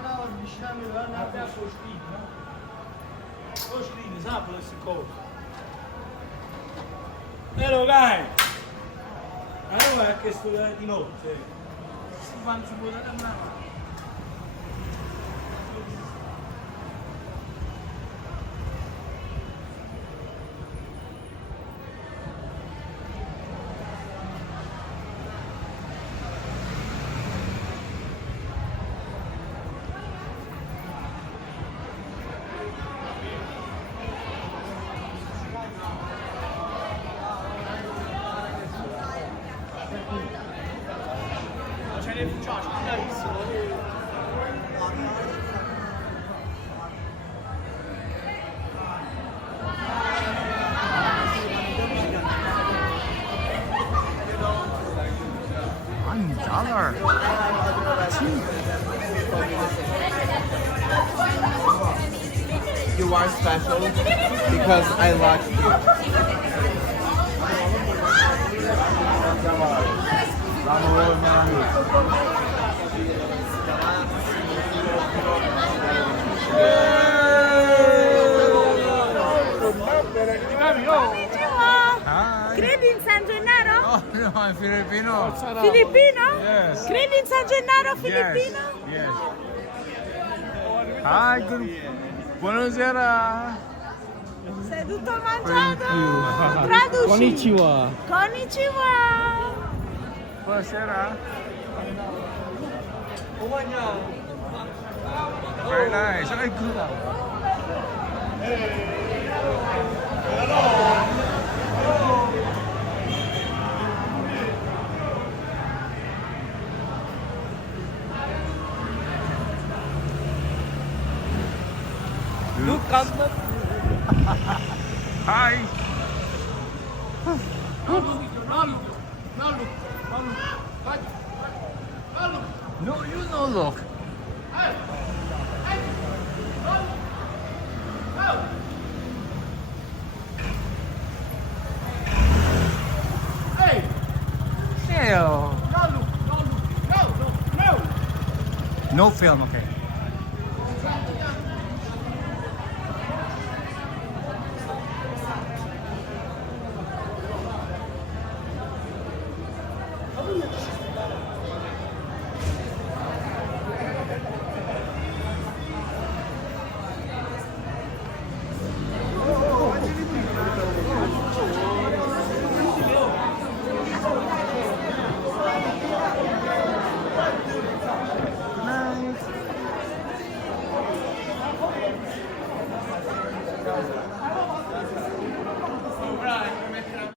no, diciamo, non abbiamo costino. Costino, sa per queste cose. Hello guys! Allora è che sto di notte. Si fanno su buona la mano. $1. You are special because I like Credi in San Gennaro? No, I'm Filipino. Filippino? Yes. Credi in San Gennaro filippino? Yes. Hi, good. Buonasera. Sei tutto mangiato? Traduci. Konnichiwa. Konnichiwa. Buonasera. Very nice. Ay, good. Look at that. Hi. No, you no look. Ew. No film, okay.